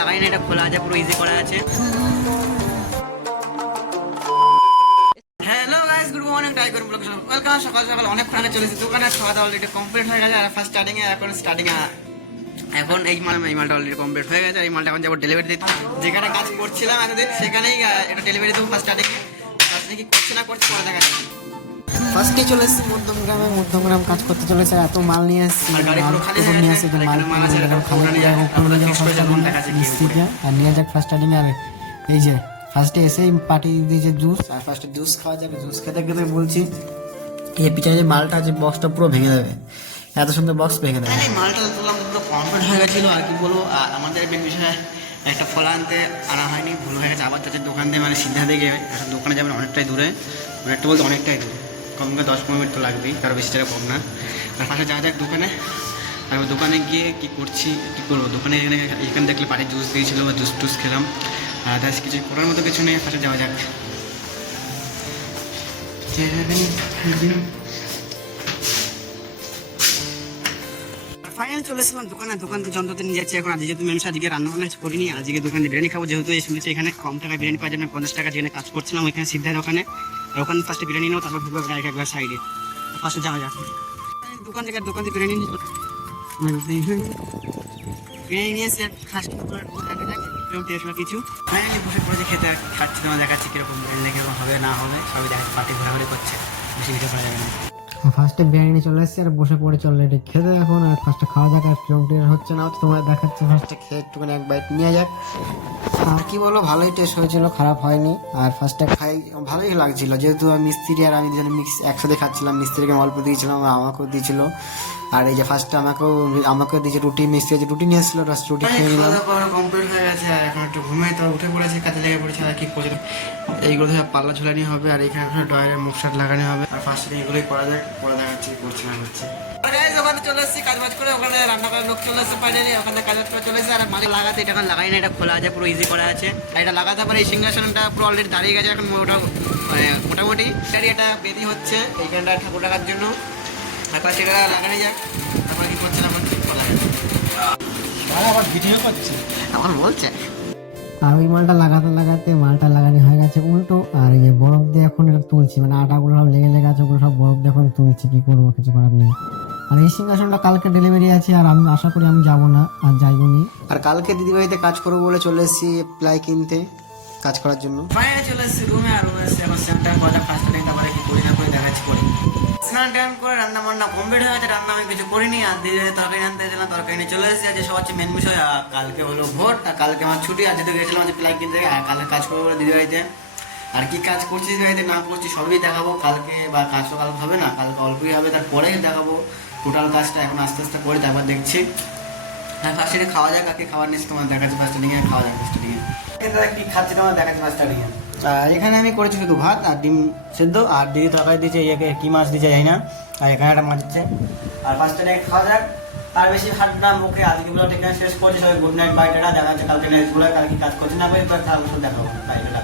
লাগাই না, এটা খোলা আছে, পুরো ইজি করা আছে। Hello guys, good morning, tiger blog welcome. সকাল সকাল অনেকক্ষণ আগে চলেছি দোকানে, খাওয়া দাওয়া অলরেডি কমপ্লিট হয়ে গেছে। আর ফার্স্ট এখন এই মালটা অলরেডি কমপ্লিট হয়ে গেছে। এই মালটা এখন যাবো ডেলিভারি দিতে, যেখানে কাজ করছিলাম এতদিন সেখানেই এটা ডেলিভারি দেবো। ফার্স্ট কি করছে না করছে পরে দেখা যাচ্ছে। ফার্স্টে চলে এসেছি মধ্যমগ্রাম কাজ করতে চলেছে। এত মাল নিয়ে এসেছি, আর গাড়ি পুরো খালি হয়ে নিয়ে গেছে, এসেছি এখানে মাল আছে, এটা খাওয়া নিয়ে যাবো, আমরা ফিক্স করে যাবো কোনটা কাছে কি হবে। আর নিয়ে যাক ফার্স্ট স্টার্টিং। আর এই যে ফার্স্টে এসেই পার্টি দিয়েছে জুস, আর ফার্স্টে জুস খাওয়া যাবে। জুস খেতে খেতে বলছি এই পিছনে যে মালটা আছে বক্সটা পুরো ভেঙে দেবে, এত সুন্দর বক্স ভেঙে দেবে। এই মালটা তুললাম, পুরো কমপ্লিট হয়ে গেছিলো। আর কি বলবো, আমাদের মেন বিষয়ে একটা ফল আনতে আনা হয়নি, ভুল হয়ে গেছে। আবার যাচ্ছে দোকান দিয়ে, মানে সিদ্ধা দিকে দোকানে যাবেন অনেকটাই দূরে, অনেকটা বলতে অনেকটাই দূরে, কম করে 10-15 মিনিট তো লাগবেই, তারও বেশি টাকা কম না। আর ফার্স্টে যাওয়া যাক দোকানে। আর দোকানে গিয়ে কী করবো, দোকানে এখানে দেখলে পাড়ে জুস দিয়েছিলো, বা জুস টুস খেলাম। আর দাস কিছু করার মতো কিছু নেই, ফার্স্টে যাওয়া যাক। ফাইনাল চলে এসেছিলাম দোকান থেকে যন্ত্রতে নিয়ে যাচ্ছি এখন। আজকে তুমি আজকে রান্না বান্না করিনি, আজকে দোকানে বিরিয়ানি খাবো। যেহেতু এই শুনেছি এখানে কম টাকায় বিরিয়ানি পাওয়া যাবে, 50 টাকা যেখানে কাজ করছিলাম ওইখানে সিদ্ধা দোকানে। ওখানে ফার্স্টে বিরিয়ানি নেবো, তারপর ঢুকবো একবার সাইডে। ফার্স্টে যাওয়া যাক দোকান থেকে বিরিয়ানি নিয়ে এসে ফার্স্ট কিছু ফাইনালি বসে পড়েছে খেতে। খাচ্ছি, তোমার দেখাচ্ছি কিরকম বিরিয়ানি কিরকম হবে না হবে সবই দেখাচ্ছি। পার্টি ঘোরাঘুরি করছে, বেশি কিছু করা যাবে না। ফার্স্টে বিরিয়ানি চলে এসেছে আর বসে পড়ে চলে এটি খেতে এখন। আর ফার্স্টে খাওয়া যাক, আর কিরকম টেস্ট হচ্ছে না তোমার দেখাচ্ছে। ফার্স্টে খেয়ে একটুখানি এক বাইট নিয়ে যাক। আর কি বলো, ভালোই টেস্ট হয়েছিল, খারাপ হয়নি। আর ফার্স্টে খাই ভালোই লাগছিল, যেহেতু মিস্ত্রি আর আমি দুজনে মিক্স একসাথে খাচ্ছিলাম। মিস্ত্রিকে অল্প দিয়েছিলাম, আমাকেও দিয়েছিল। আর এই যে ফার্স্টে আমাকেও দিয়েছে রুটি, মিস্ত্রি যে রুটি নিয়ে এসেছিলো, রুটি খেয়ে নিলাম। কমপ্লিট হয়ে গেছে, আর এখন একটু ঘুমাই, তো উঠে পড়েছে, কাজে লেগে পড়েছে। আর কি করছে এইগুলো ধরে পাল্লা ঝুলানি হবে, আর এখানে ডয়ারে মুখ শার্ট লাগানো হবে। আর ফার্স্টে এইগুলোই করা যায়, পরে দেখাচ্ছি করছে না করছে। ওখানে চলে এসেছি কাজ বাজ করে, ওখানে রান্না করার লোক চলে এসেছে ফাইনালি, ওখানে কাজ করে চলে এসেছে। আর মাঝে লাগাতে, এটা এখন লাগাই না, এটা খোলা আছে, পুরো ইজি করা আছে। আর এটা লাগাতে পারে, এই সিংহাসনটা পুরো অলরেডি দাঁড়িয়ে গেছে এখন। ওটা মোটামুটি এটা বেদি হচ্ছে এইখানটা ঠাকুর রাখার জন্য। তারপর সেটা লাগানো যাক, তারপরে কি করছে না করছে আবার ভিডিও করছে আমার বলছে। আর ওই মালটা লাগাতে মালটা লাগানো হয়ে গেছে উল্টো। আর এই যে বরফ দিয়ে এখন এটা তুলছি, মানে আটাগুলো সব লেগে আছে, ওগুলো সব বরফ দিয়ে এখন তুলছি। কি করবো, কিছু করার নেই। আর এই সিংহাসনটা কালকে ডেলিভারি আছে, আর আমি আশা করি আমি যাবো না, আর যাইবো নি। আর কালকে দিদিভাইতে কাজ করবো বলে চলে এসেছি প্লাই কিনতে কাজ করার জন্য। ফাইনালি চলে এসেছি রুমে। আর রুমে এসে এখন স্নান টান করা, ফার্স্ট টাইম তারপরে কি করি না করে দেখাচ্ছি পরে। স্নান টান করে রান্না বান্না কমপ্লিট হয়ে গেছে, রান্না আমি কিছু করিনি। আর দিদি তরকারি আনতে গেছিলাম, তরকারি নিয়ে চলে এসেছি। আজকে সব হচ্ছে মেন বিষয়, কালকে হলো ভোট, আর কালকে আমার ছুটি। আর যেহেতু গেছিলাম হচ্ছে প্লাই কিনতে, আর কালকে কাজ করবো বলে দিদিভাইতে। আর কি কাজ করছি দিদিভাইতে না করছি সবই দেখাবো কালকে, বা কাজ তো কালকে হবে না, কালকে অল্পই হবে, তারপরে দেখাবো টোটাল কাজটা। এখন আস্তে আস্তে করে তারপর দেখছি। হ্যাঁ ফার্স্টে খাওয়া যাক, কাকে খাবার নিচ্ছে তোমার দেখাচ্ছি। ফার্স্ট নিয়ে খাওয়া যাক, ফার্স্ট নিয়ে কি খাচ্ছি তোমার দেখাচ্ছি। ফার্স্ট নিয়ে এখানে আমি করেছি শুধু ভাত আর ডিম সেদ্ধ, আর দিদি তরকারি দিয়েছে, ইয়েকে কি মাছ দিয়েছে যাই না। আর এখানে একটা মাছ দিচ্ছে। আর ফার্স্টে নিয়ে খাওয়া যাক, তার বেশি হাঁটনা মুখে। আজকেগুলো ঠিক শেষ করছি, সবাই গুড নাইট, বাই টাটা। দেখা যাচ্ছে কালকে নেক্সটগুলো, কালকে কাজ করছি না পারি তো তার দেখাবো, বাই টাটা।